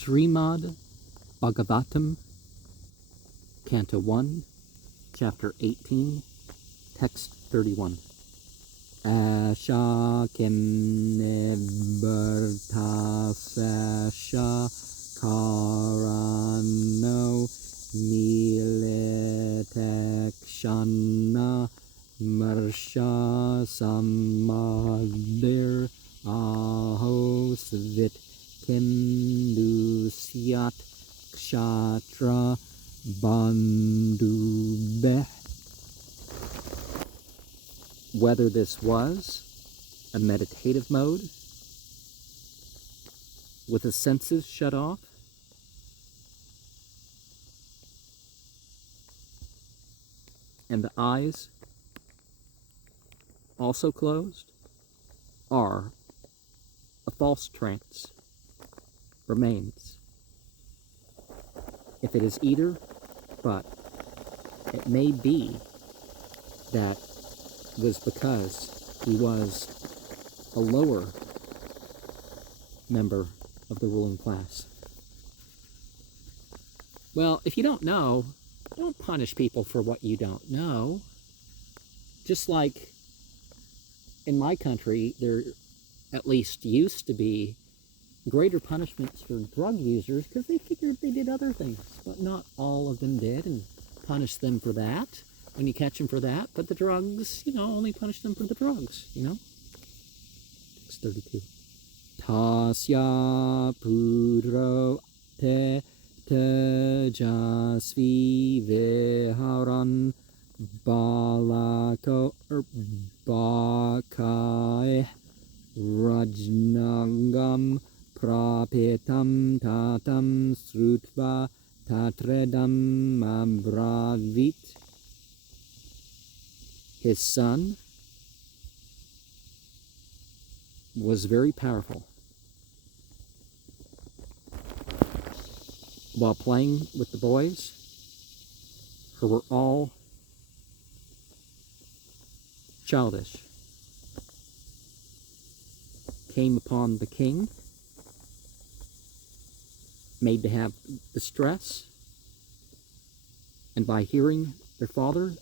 Srimad Bhagavatam, Canto 1, Chapter 18, Text 31. Asha kimne bartasasha karano miletekshana marsha samadir ahosvit kindusyat kshatra bandubeh. Whether this was a meditative mode with the senses shut off, and the eyes also closed, or a false trance remains. If it is either, but it may be that was because he was a lower member of the ruling class. Well, if you don't know, don't punish people for what you don't know. Just like in my country, there at least used to be greater punishments for drug users because they figured they did other things, but not all of them did, and punish them for that when you catch them for that. But the drugs, only punish them for the drugs, Text 32. Tasya pudro te tejasvi viharan balako bakai rajnangam prapetam tatam srutva tatredam abravit. His son was very powerful. While playing with the boys, who were all childish, came upon the king, made to have distress, and by hearing their father,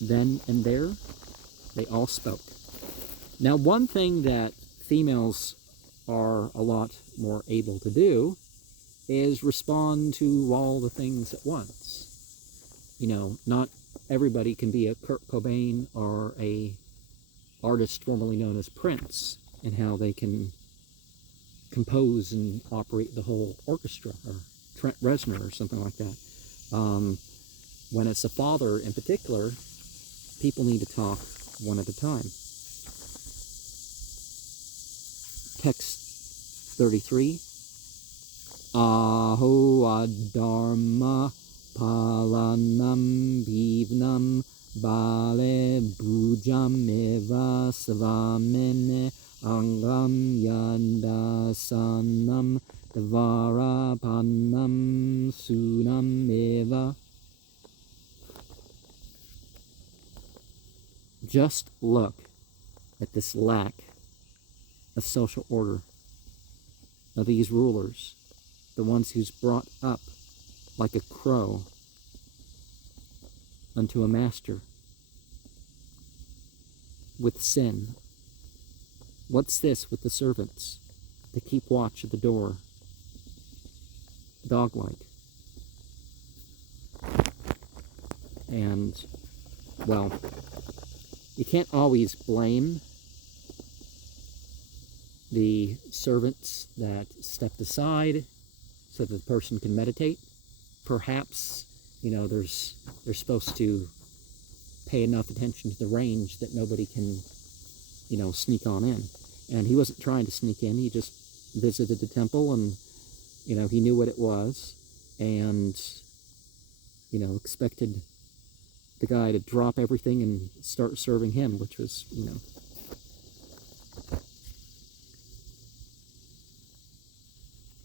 then and there, they all spoke. Now, one thing that females are a lot more able to do is respond to all the things at once. Not everybody can be a Kurt Cobain or a artist formerly known as Prince, and how they can compose and operate the whole orchestra, or Trent Reznor or something like that. When it's a father in particular, people need to talk one at a time. Text 33. Aho adharma palanam bhivnam bale bhujam eva svamene angam yandasanam dvarapanam sunam eva. Just look at this lack of social order of these rulers, the ones who's brought up like a crow unto a master with sin. What's this with the servants to keep watch at the door, dog-like? And, well, you can't always blame the servants that stepped aside so that the person can meditate. Perhaps, they're supposed to pay enough attention to the range that nobody can, sneak on in. And he wasn't trying to sneak in. He just visited the temple, and, he knew what it was, and, expected the guy to drop everything and start serving him, which was,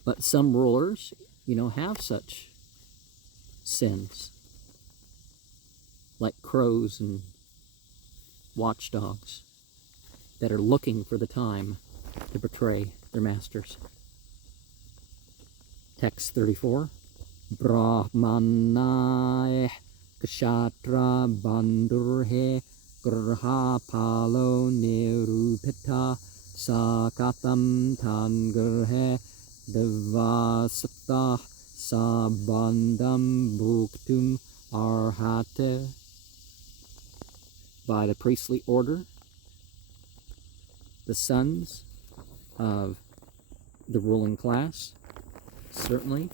But some rulers, have such sins, like crows and watchdogs that are looking for the time to betray their masters. Text 34. Brahmanae Kshatra Bandurhe Grha Palo Nirupita Sakatam Tangurhe Devasata Sabandam Bhuktum Arhate. By the priestly order, the sons of the ruling class certainly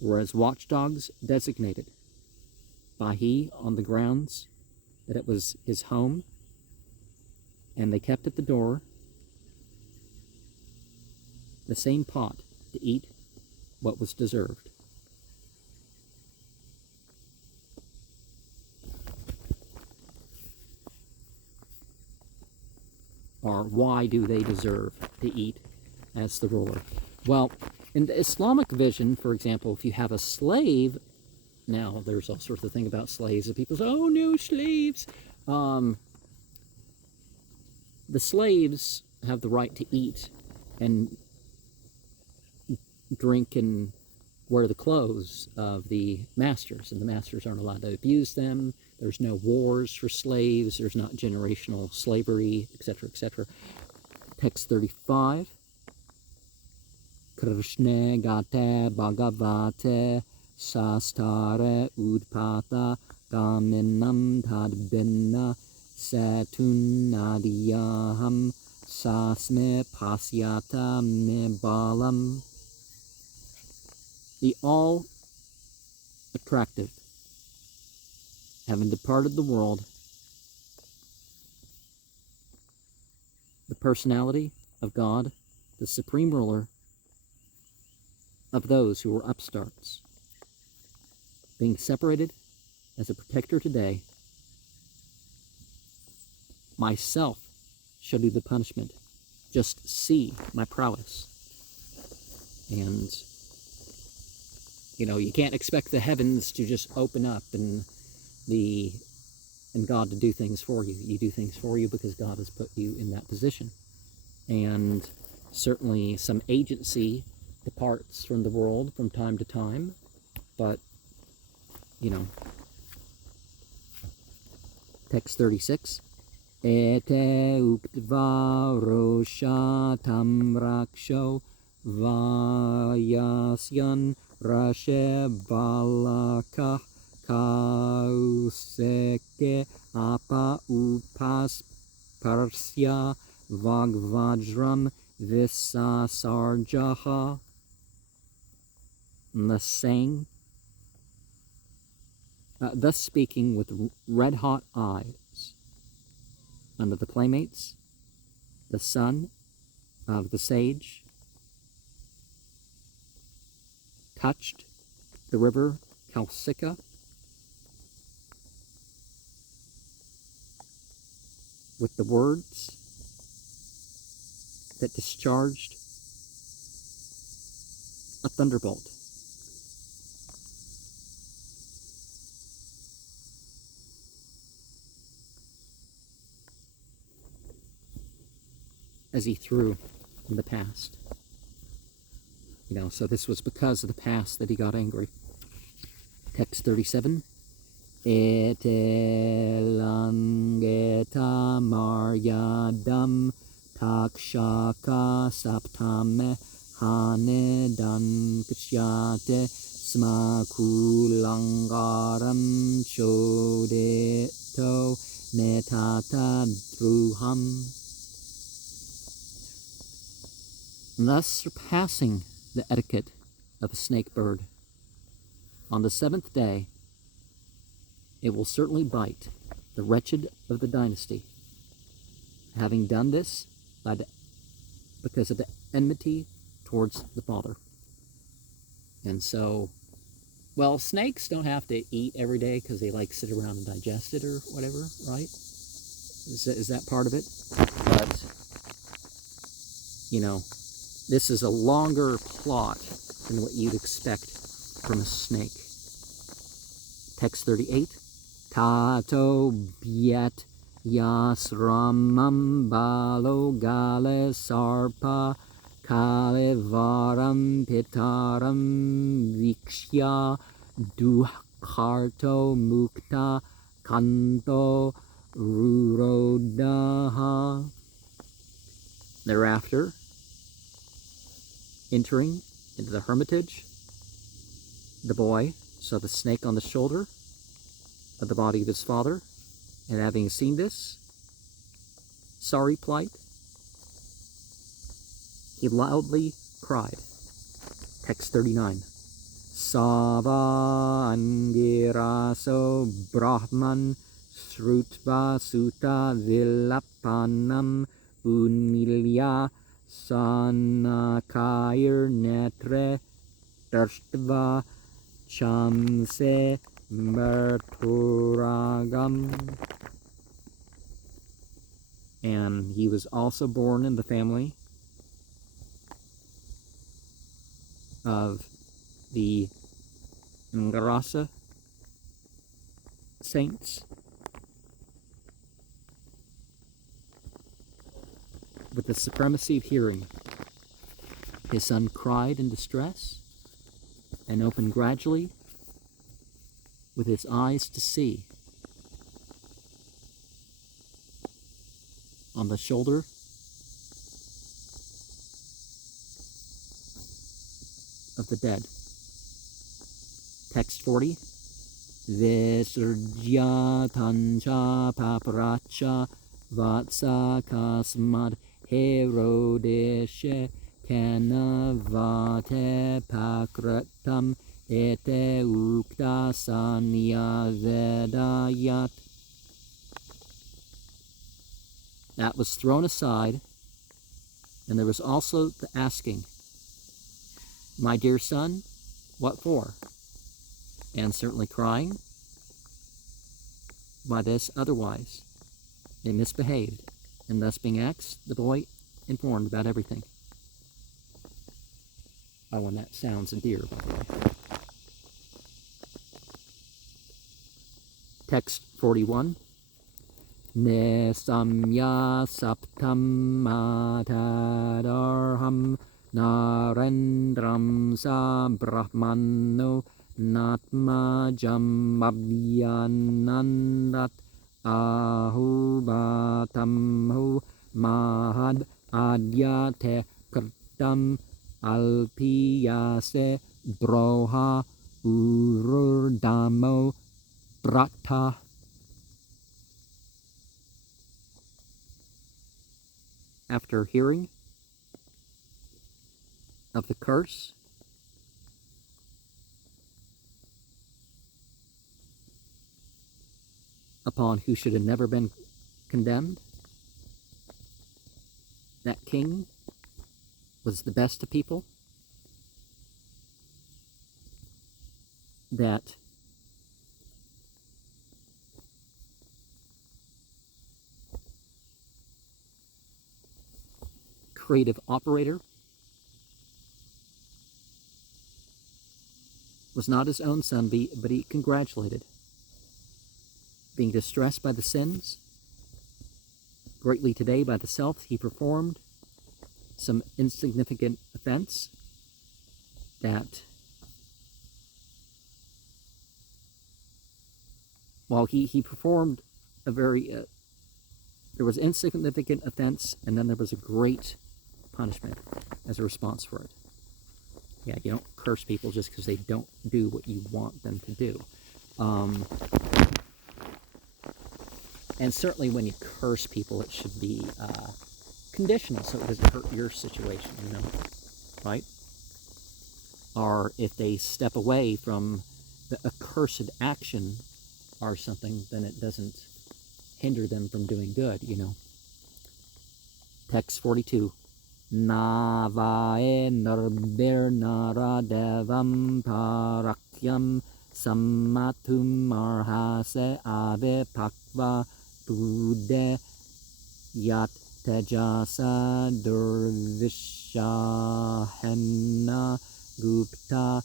were as watchdogs designated by he on the grounds that it was his home, and they kept at the door the same pot to eat what was deserved. Or why do they deserve to eat as the ruler? Well, in the Islamic vision, for example, if you have a slave, now there's all sorts of things about slaves, and people say, oh no, slaves. The slaves have the right to eat and drink and wear the clothes of the masters, and the masters aren't allowed to abuse them. There's no wars for slaves. There's not generational slavery, etc., etc. Text 35. Krishna Gate Bhagavate Sastare Udpata Gaminam Tadbinna Satunadiyaham Sasme Pasyata Me Balam. The all attractive, having departed the world, the personality of God, the supreme ruler of those who were upstarts, being separated as a protector today, myself shall do the punishment. Just see my prowess. And you can't expect the heavens to just open up and God to do things for you. You do things for you because God has put you in that position. And certainly some agency departs from the world from time to time, but text 36. Ete uktva rosha tamraksho vayasyan rashe balaka kauseke apa upas parsya vagvajram visasarjaha. Thus saying, thus speaking with red-hot eyes, under the playmates, the son of the sage touched the river Kausika with the words that discharged a thunderbolt. As he threw in the past. So this was because of the past that he got angry. Text 37. Etelangeta maryadam takshaka saptame hane dan kshyate smakulangaram chodeto metata druham. Thus surpassing the etiquette of a snake bird. On the seventh day, it will certainly bite the wretched of the dynasty, having done this because of the enmity towards the father. And so, snakes don't have to eat every day because they sit around and digest it or whatever, right? Is that part of it? But, this is a longer plot than what you'd expect from a snake. Text 38. Tato biet yasramam balo gale sarpa Kalevaram pitaram vikshya duharto mukta kanto rurodaha. Thereafter, entering into the hermitage, the boy saw the snake on the shoulder of the body of his father, and having seen this sorry plight, he loudly cried. Text 39. Sava angiraso brahman srutva sutta vilapanam unmilya sanakair netre darstva chamse merturagam. And he was also born in the family of the Ngarasa saints. With the supremacy of hearing, his son cried in distress and opened gradually with his eyes to see. On the shoulder of the dead. Text 40. Visurjya tancha paparacha vatsa kasmad herodeshe kanavate pakratam ete ukta sanya vedayat. That was thrown aside, and there was also the asking, my dear son, what for? And certainly crying. By this, otherwise, they misbehaved, and thus being asked, the boy informed about everything. Oh, and that sounds endear, by the way. Text 41. Nesamya saptam matadarham narendram sa brahmano natma jamabhyanandat ahubatam hu mahad adyate krtam alpiyase broha ururdamo prata. After hearing of the curse, upon who should have never been condemned, that king was the best of people, that creative operator was not his own son, but he congratulated. Being distressed by the sins, greatly today by the self, he performed some insignificant offense that, while he performed a very, there was insignificant offense, and then there was a great punishment as a response for it. Yeah, you don't curse people just because they don't do what you want them to do. And certainly when you curse people, it should be conditional, so it doesn't hurt your situation, right? Or if they step away from the accursed action or something, then it doesn't hinder them from doing good, Text 42. Navae narbir nara devam parakyam sammatum arhase ave pakva bude yat tejasa durvishahena gupta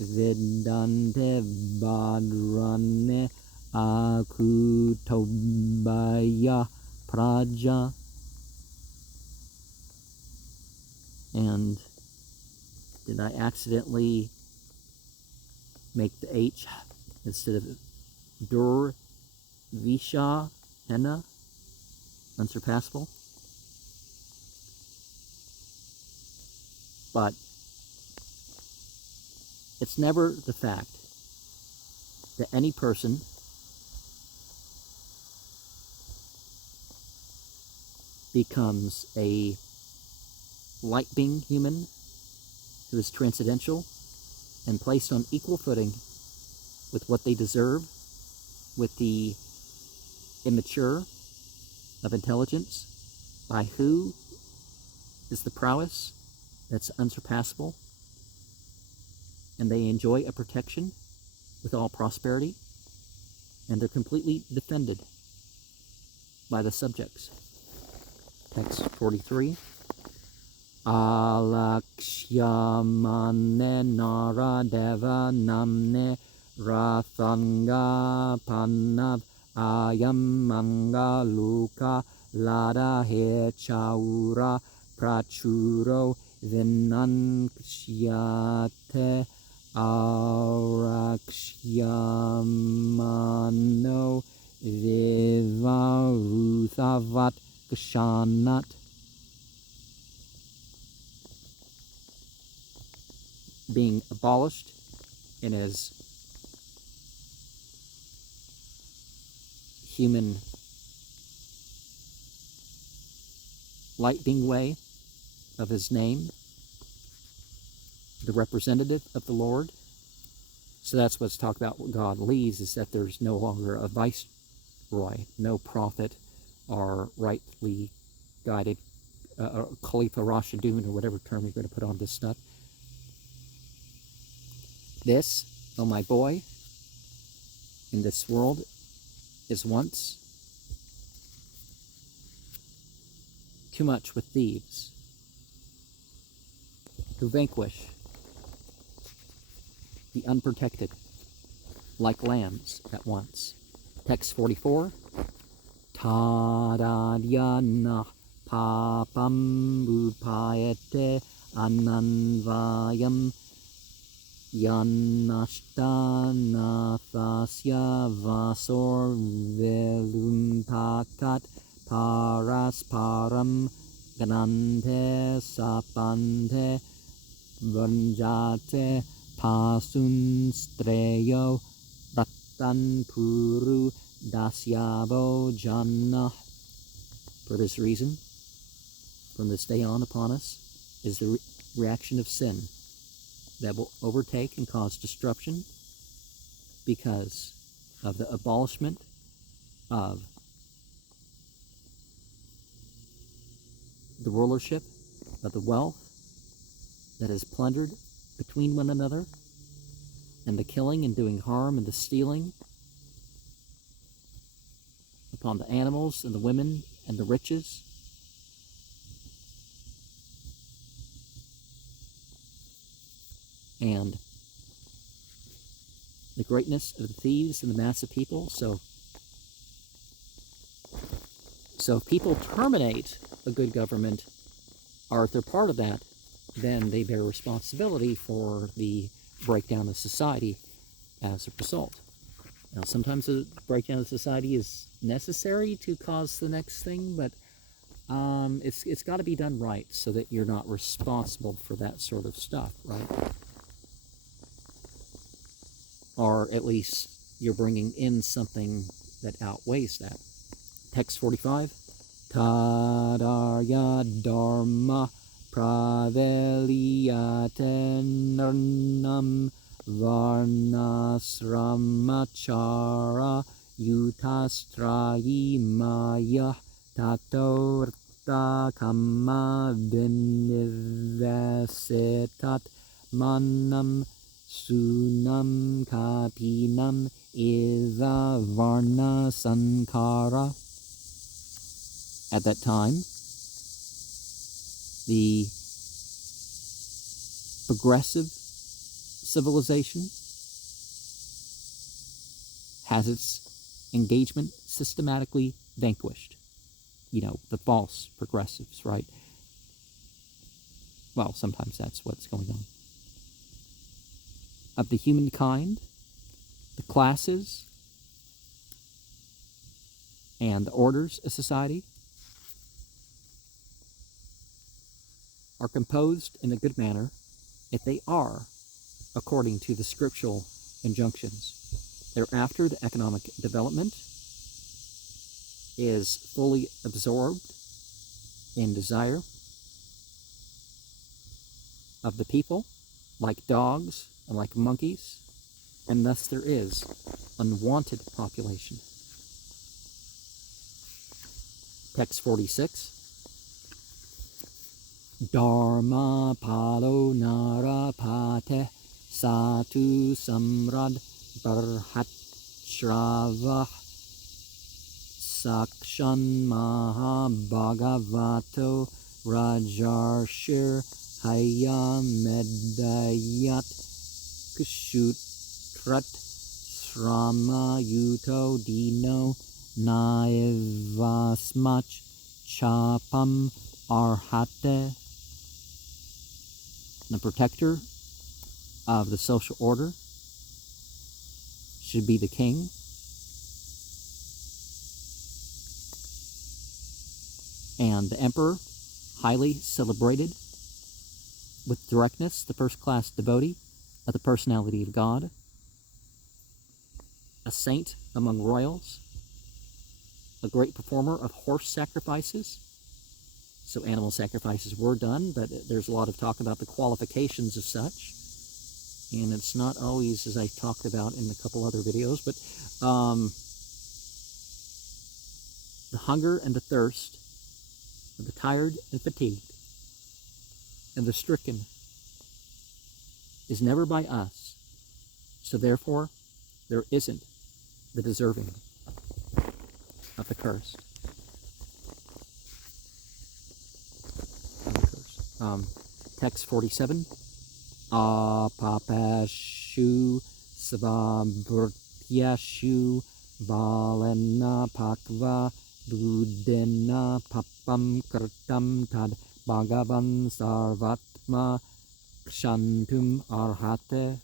vidante vadrane akutobaya praja. And did I accidentally make the H instead of Dur Visha Henna? Unsurpassable? But it's never the fact that any person becomes a light being human who is transcendental and placed on equal footing with what they deserve, with the immature of intelligence, by who is the prowess that's unsurpassable, and they enjoy a protection with all prosperity, and they're completely defended by the subjects. Text 43. Alakshyamane naradeva namne rathanga panav ayam mangaluka lada he chaura prachuro vinanksyate araksyamano vivaruthavat kshanat. Being abolished in his human light being way of his name, the representative of the Lord. So that's what's talked about. What God leaves is that there's no longer a viceroy, no prophet or rightly guided Khalifa Rashidun, or whatever term you're going to put on this stuff. This, oh my boy, in this world is once too much with thieves who vanquish the unprotected like lambs at once. Text 44. Tadadyana papam upayate ananvayam yanashtanafasya vasor velumpakat parasparam ganante sapante vanjate pasun streyo ratan puru dasyavo jannah. For this reason, from this day on upon us is the reaction of sin that will overtake and cause destruction because of the abolishment of the rulership of the wealth that is plundered between one another, and the killing and doing harm and the stealing upon the animals and the women and the riches. And the greatness of the thieves and the mass of people. So if people terminate a good government, or if they're part of that, then they bear responsibility for the breakdown of society as a result. Now, sometimes a breakdown of society is necessary to cause the next thing, but it's got to be done right so that you're not responsible for that sort of stuff, right? Or at least you're bringing in something that outweighs that. Text 45. Tadarya dharma pravelyatenarnam varnasramachara yutastrayi maya tatorta kamma vinivasitat manam sunam kapinam eva varna sankara. At that time, the progressive civilization has its engagement systematically vanquished. You know, the false progressives, right? Well, sometimes that's what's going on. Of the humankind, the classes, and the orders of society are composed in a good manner if they are according to the scriptural injunctions. Thereafter, the economic development is fully absorbed in desire of the people, like dogs and like monkeys, and thus there is unwanted population. Text 46. Dharma palo narapate satu samrad barhat shravah sakshan maha bhagavato rajarshir hayamedayat kushutrat srama yuto dino naivasmach chapam arhate. The protector of the social order should be the king. And the emperor, highly celebrated with directness, the first-class devotee of the personality of God, a saint among royals, a great performer of horse sacrifices. So animal sacrifices were done, but there's a lot of talk about the qualifications of such. And it's not always, as I talked about in a couple other videos, but the hunger and the thirst of the tired and fatigued and the stricken is never by us. So therefore, there isn't the deserving of the cursed. Text 47. Apapashu svabhrutyashu balena pakva buddhena papam kartam tad bhagavan sarvatma kshantum arhate.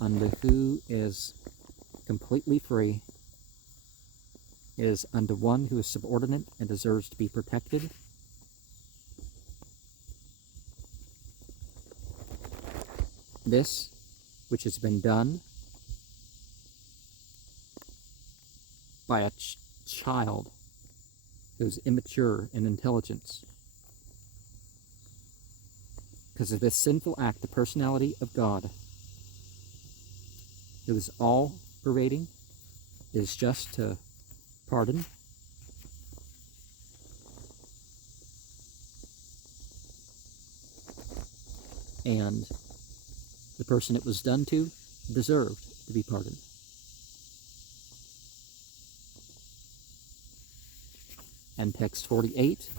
Unto who is completely free is unto one who is subordinate and deserves to be protected. This, which has been done by a child who is immature in intelligence, because of this sinful act, the personality of God, who is all-pervading, is just to pardon and the person it was done to deserved to be pardoned. And text 48.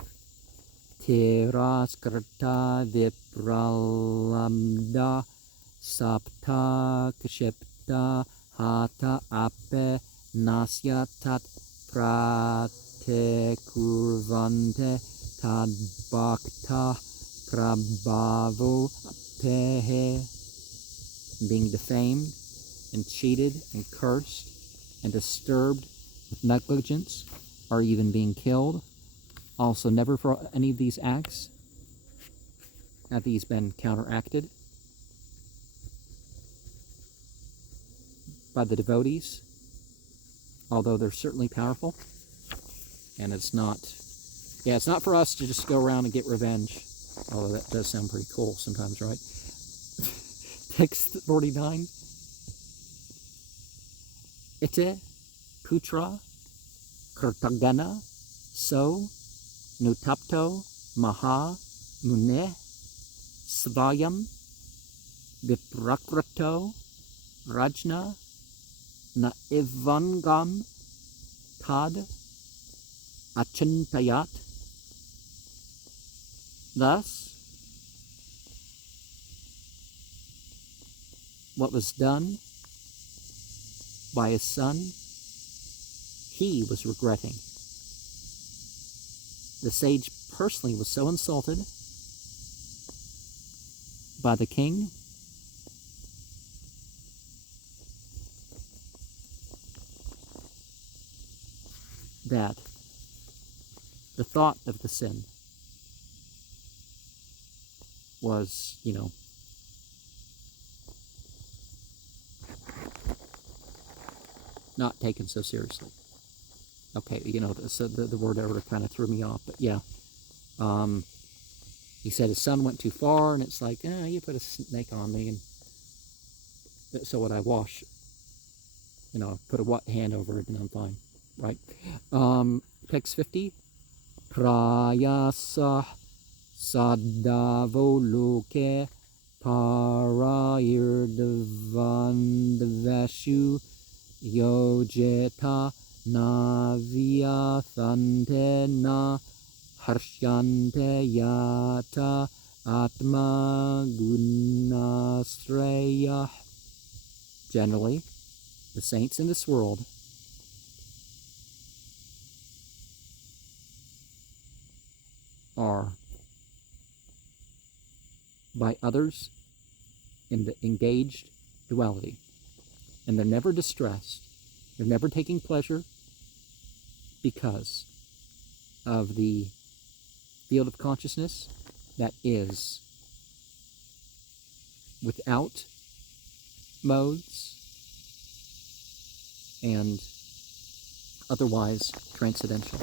Tiraskrta vipralambda sapta kshipta hata ape nasyatat prate kurvante tad bhakta prabhavo pehe. Being defamed and cheated and cursed and disturbed with negligence, or even being killed. Also, never for any of these acts have these been counteracted by the devotees, although they're certainly powerful. And it's not for us to just go around and get revenge, although that does sound pretty cool sometimes, right? Text 49. Ite putra Kartagana so nutapto maha mune svayam viprakrato rajna na ivangam tad achintayat. Thus, what was done by his son, he was regretting. The sage personally was so insulted by the king, that the thought of the sin was, not taken so seriously. Okay, so the word order kind of threw me off, but yeah. He said his son went too far, and it's like, you put a snake on me, and so would I wash, put a wet hand over it, and I'm fine, right? Text 50. Prayasa sadavo loke parayırdvandvashu yojeta navyasante na harshante yata atma gunasreya. Generally, the saints in this world are by others in the engaged duality, and they're never distressed, they're never taking pleasure, because of the field of consciousness that is without modes and otherwise transcendental.